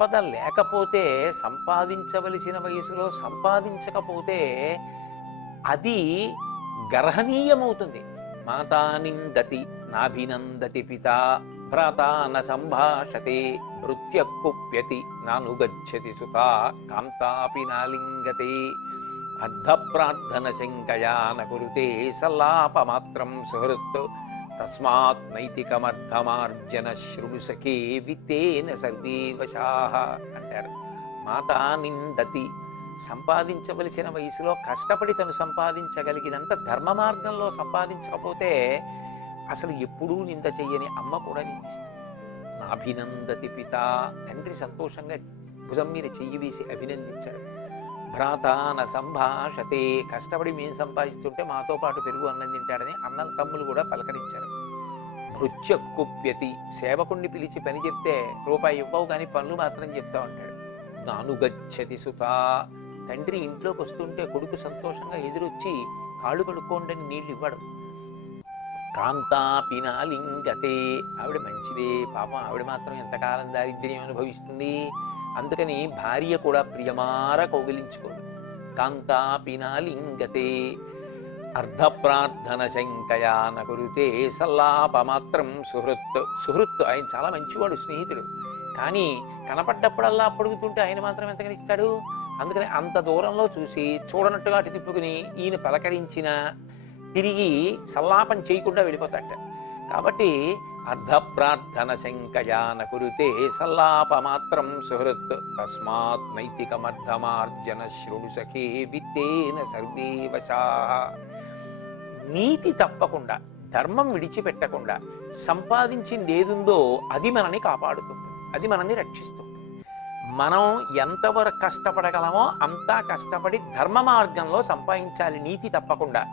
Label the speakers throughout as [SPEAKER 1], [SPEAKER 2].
[SPEAKER 1] సంపద లేకపోతే సంపాదించవలసిన వయసులో సంపాదించకపోతే అది గర్హనీయమవుతుంది మాతా నిందతి నాభినందతి పిత ప్రాతాన న సంభాషతే భృత్య నానుగచ్చతి సుత కాంతాపి నాలింగతే అర్ధప్రార్థన శంకయా న సల్లాపమాత్రం సుహృత్ తస్మాత్ నైతికమర్థమార్జన శృణు సఖే విత్తేన సర్వే వశాహ అంటారు. మాత నిందతి. సంపాదించవలసిన వయసులో కష్టపడి తను సంపాదించగలిగినంత ధర్మ మార్గంలో సంపాదించకపోతే అసలు ఎప్పుడూ నింద చెయ్యని అమ్మ కూడా నిందిస్తుంది. నాభినందతి పిత తండ్రి సంతోషంగా భుజం మీద చెయ్యి వేసి అభినందించడం. భ్రాత న సంభాషతే. కష్టపడి మేము సంపాదిస్తుంటే మాతో పాటు పెరుగు అన్నం తింటాడని అన్న తమ్ములు కూడా పలకరించారు భృత్య కుప్యతి సేవకుణ్ణి పిలిచి పని చెప్తే రూపాయి ఇవ్వవు కానీ పనులు మాత్రం చెప్తా ఉంటాడు. నానుగచ్చతి సుత. తండ్రి ఇంట్లోకి వస్తుంటే కొడుకు సంతోషంగా ఎదురొచ్చి కాళ్ళు కడుక్కోండి నీళ్ళు ఇవ్వడం. కాంతా పినాలింగతే. ఆవిడ మంచిదే పాపం ఆవిడ మాత్రం ఎంతకాలం దారిద్ర్యం అనుభవిస్తుంది. అందుకని భార్య కూడా ప్రియమార కౌగిలించుకోడు కాంతాపినాలింగతే అర్ధప్రార్థన శంకయా నకురుతే సల్లాపమాత్రం సుహృత్ సుహృత్ ఆయన చాలా మంచివాడు స్నేహితుడు. కానీ కనపడ్డప్పుడల్లా అడుగుతుంటే ఆయన మాత్రం ఎంతగా ఇస్తాడు? అందుకని అంత దూరంలో చూసి చూడనట్టుగా అటు తిప్పుకుని ఈయన పలకరించిన తిరిగి సల్లాపం చేయకుండా వెళ్ళిపోతాడట. కాబట్టి అర్ధప్రార్థన శంకయాన కురుతే సల్లాపమాత్రం సుహృత్. తస్మాత్ నైతికమర్థమార్జన శృణు సఖే విత్తేన సర్వే వశా నీతి తప్పకుండా ధర్మం విడిచిపెట్టకుండా సంపాదించింది ఏదుందో అది మనని కాపాడుతుంది అది మనల్ని రక్షిస్తుంది. మనం ఎంతవరకు కష్టపడగలమో అంతా కష్టపడి ధర్మ మార్గంలో సంపాదించాలి నీతి తప్పకుండా.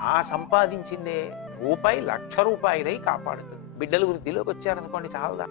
[SPEAKER 1] ఆ సంపాదించిందే రూపాయి లక్ష రూపాయలై కాపాడుతుంది. బిడ్డలు వృద్ధిలోకి వచ్చారనుకోండి చాలదా?